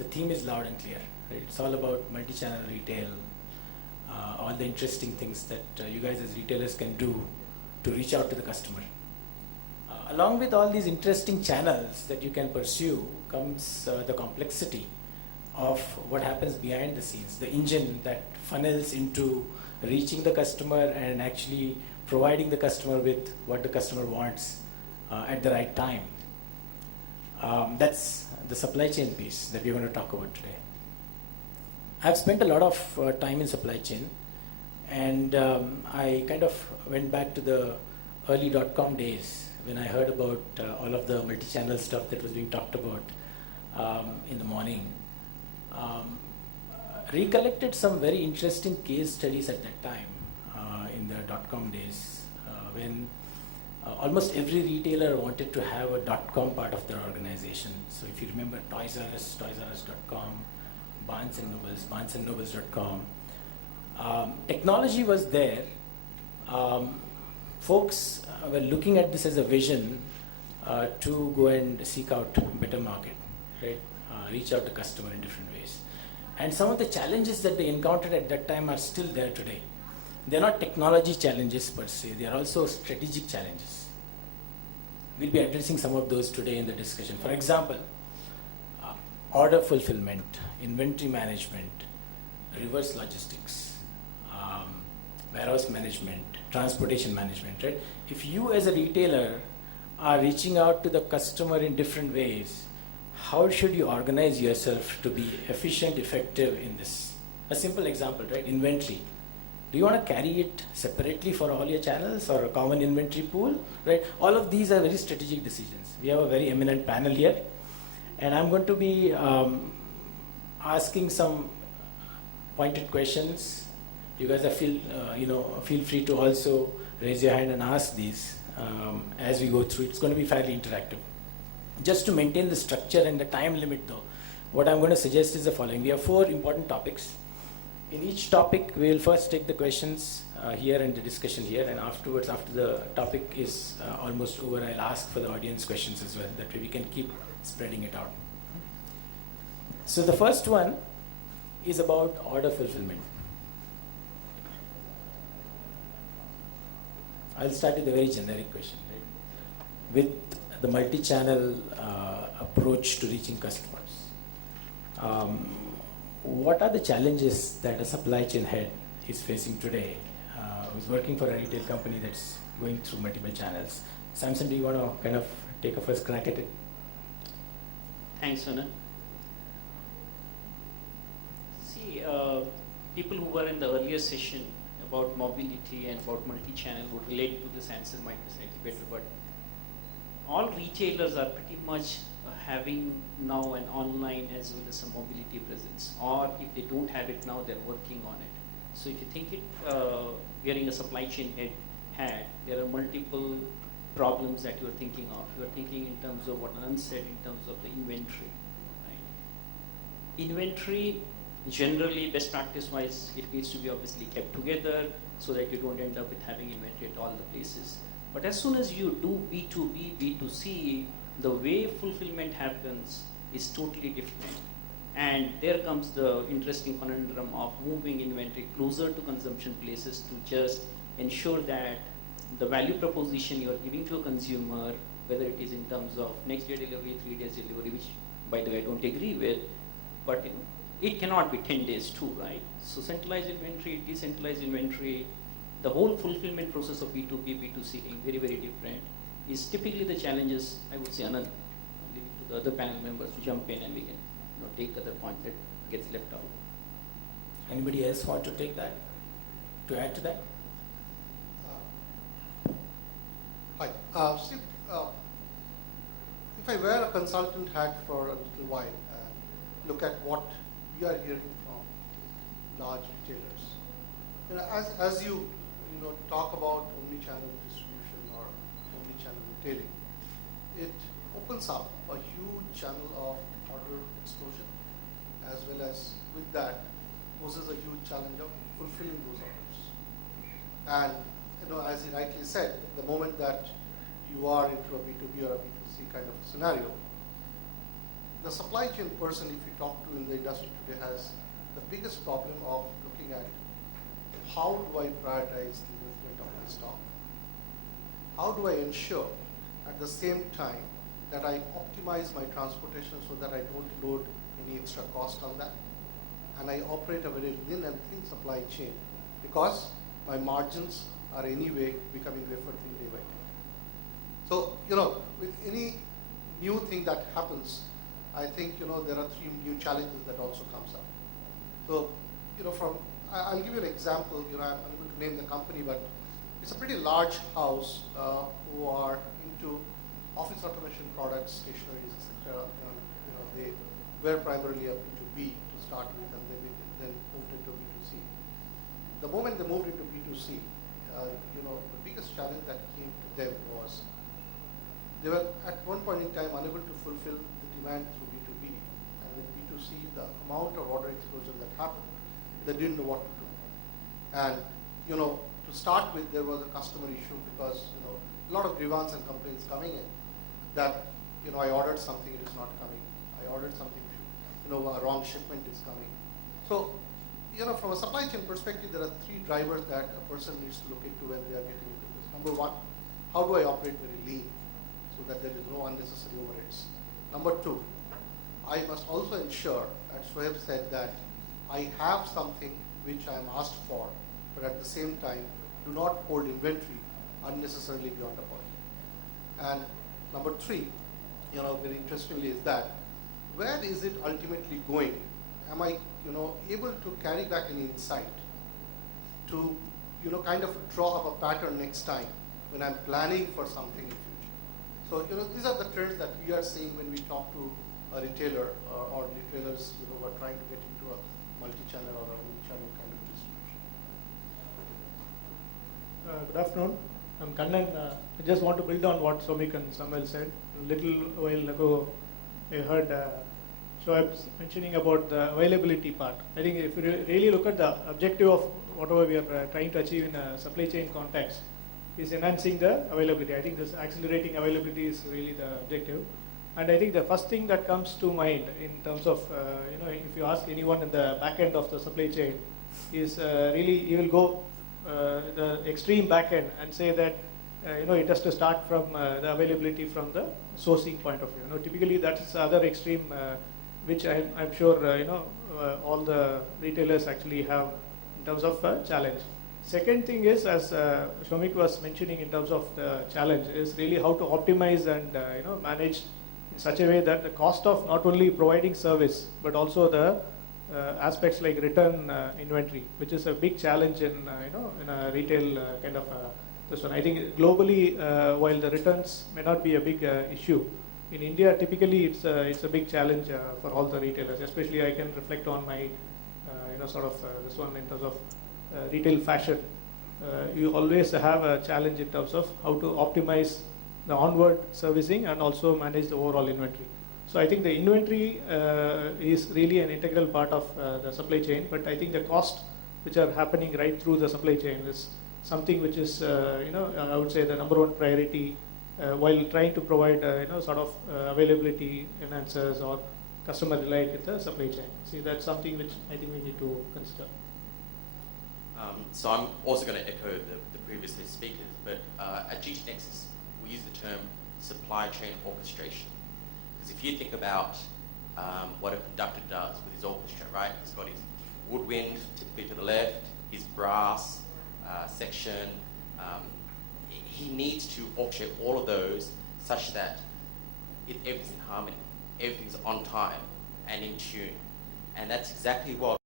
The theme is loud and clear. Right? It's all about multi-channel retail, all the interesting things that you guys as retailers can do to reach out to the customer. Along with all these interesting channels that you can pursue comes the complexity of what happens behind the scenes, the engine that funnels into reaching the customer and actually providing the customer with what the customer wants at the right time. That's the supply chain piece that we're going to talk about today. I've spent a lot of time in supply chain, and I kind of went back to the early .com days when I heard about all of the multi-channel stuff that was being talked about in the morning. Recollected some very interesting case studies at that time in the .com days when almost every retailer wanted to have a .com part of their organization. So if you remember Toys R Us, toysrus.com, Barnes and Nobles, barnesandnobles.com. Technology was there. Folks were looking at this as a vision to go and seek out better market, right? Reach out to customer in different ways. And some of the challenges that they encountered at that time are still there today. They're not technology challenges per se, they are also strategic challenges. We'll be addressing some of those today in the discussion. For example, order fulfillment, inventory management, reverse logistics, warehouse management, transportation management, right? If you as a retailer are reaching out to the customer in different ways, how should you organize yourself to be efficient, effective in this? A simple example, right? Inventory. Do you want to carry it separately for all your channels or a common inventory pool, right? All of these are very strategic decisions. We have a very eminent panel here, and I'm going to be asking some pointed questions. You guys are feel free to also raise your hand and ask these as we go through. It's going to be fairly interactive. Just to maintain the structure and the time limit though, what I'm going to suggest is the following. We have 4 important topics. In each topic, we will first take the questions here and the discussion here, and afterwards, after the topic is almost over, I'll ask for the audience questions as well. That way we can keep spreading it out. So the first one is about order fulfillment. I'll start with a very generic question, right? With the multi-channel approach to reaching customers, what are the challenges that a supply chain head is facing today who's working for a retail company that's going through multiple channels? Samson, do you want to kind of take a first crack at it? Thanks, Anand. See, people who were in the earlier session about mobility and about multi-channel would relate to this answer might be slightly better, but all retailers are pretty much having now an online as well as a mobility presence, or if they don't have it now, they're working on it. So if you think it, wearing a supply chain hat, there are multiple problems that you're thinking of. You're thinking in terms of what Anand said, in terms of the inventory. Right? Inventory, generally, best practice-wise, it needs to be obviously kept together so that you don't end up with having inventory at all the places. But as soon as you do B2B, B2C, the way fulfillment happens is totally different. And there comes the interesting conundrum of moving inventory closer to consumption places to just ensure that the value proposition you're giving to a consumer, whether it is in terms of next day delivery, 3 days delivery, which by the way I don't agree with, but it cannot be 10 days too, right? So centralized inventory, decentralized inventory, the whole fulfillment process of B2B, B2C being very, very different is typically the challenges. I would say, Anand, I'll leave it to the other panel members to jump in and we can take other points that gets left out. Anybody else want to take that, to add to that? Hi. If I wear a consultant hat for a little while, look at what we are hearing from large retailers. As you talk about omni-channel distribution or omni-channel retailing, it opens up a huge channel of order explosion, as well as with that poses a huge challenge of fulfilling those orders. And as he rightly said, the moment that you are into a B2B or a B2C kind of a scenario, the supply chain person, if you talk to in the industry today, has the biggest problem of looking at how do I prioritize the movement of my stock? How do I ensure at the same time that I optimize my transportation so that I don't load any extra cost on that? And I operate a very lean and thin supply chain because my margins are anyway becoming wafer thin day by day. So, with any new thing that happens, I think, there are 3 new challenges that also comes up. So, I'll give you an example, I'm unable to name the company, but it's a pretty large house who are into office automation products, stationaries, etc. They were primarily a B2B to start with, and then moved into B2C. The moment they moved into B2C, the biggest challenge that came to them was they were at one point in time unable to fulfill the demand through B2B, and with B2C, the amount of order explosion that happened, they didn't know what to do. And to start with, there was a customer issue because a lot of grievance and complaints coming in that I ordered something, it is not coming. I ordered something, a wrong shipment is coming. So from a supply chain perspective, there are 3 drivers that a person needs to look into when they are getting into this. Number 1, how do I operate very lean so that there is no unnecessary overheads? Number 2, I must also ensure, as Shoaib said, that I have something which I am asked for, but at the same time, do not hold inventory unnecessarily beyond a point. And number 3, very interestingly, is that where is it ultimately going? Am I, able to carry back any insight to, kind of draw up a pattern next time when I'm planning for something in future? So, these are the trends that we are seeing when we talk to a retailer or retailers, who are trying to get into a multi-channel or a omni-channel kind of distribution. Good afternoon. I'm Kannan. I just want to build on what Somik and Samuel said. A little while ago, I heard Shoaib mentioning about the availability part. I think if you really look at the objective of whatever we are trying to achieve in a supply chain context, is enhancing the availability. I think this accelerating availability is really the objective. And I think the first thing that comes to mind in terms of, if you ask anyone in the back end of the supply chain, is really you will go the extreme back end and say that it has to start from the availability from the sourcing point of view. Typically that's the other extreme, which I'm sure all the retailers actually have in terms of challenge. Second thing is, as Shomik was mentioning in terms of the challenge, is really how to optimize and manage in such a way that the cost of not only providing service but also the aspects like return inventory, which is a big challenge in a retail kind of this one. I think globally, while the returns may not be a big issue, in India typically it's a big challenge for all the retailers. Especially I can reflect on my this one in terms of retail fashion. You always have a challenge in terms of how to optimize the onward servicing and also manage the overall inventory. So I think the inventory is really an integral part of the supply chain, but I think the cost which are happening right through the supply chain is something which is, I would say the number 1 priority while trying to provide, availability enhancers or customer delight with the supply chain. See, that's something which I think we need to consider. So I'm also going to echo the previous speakers, but at GT Nexus, we use the term supply chain orchestration. Because if you think about what a conductor does with his orchestra, right? He's got his woodwind, typically to the left, his brass section. He needs to orchestrate all of those such that everything's in harmony, everything's on time and in tune. And that's exactly what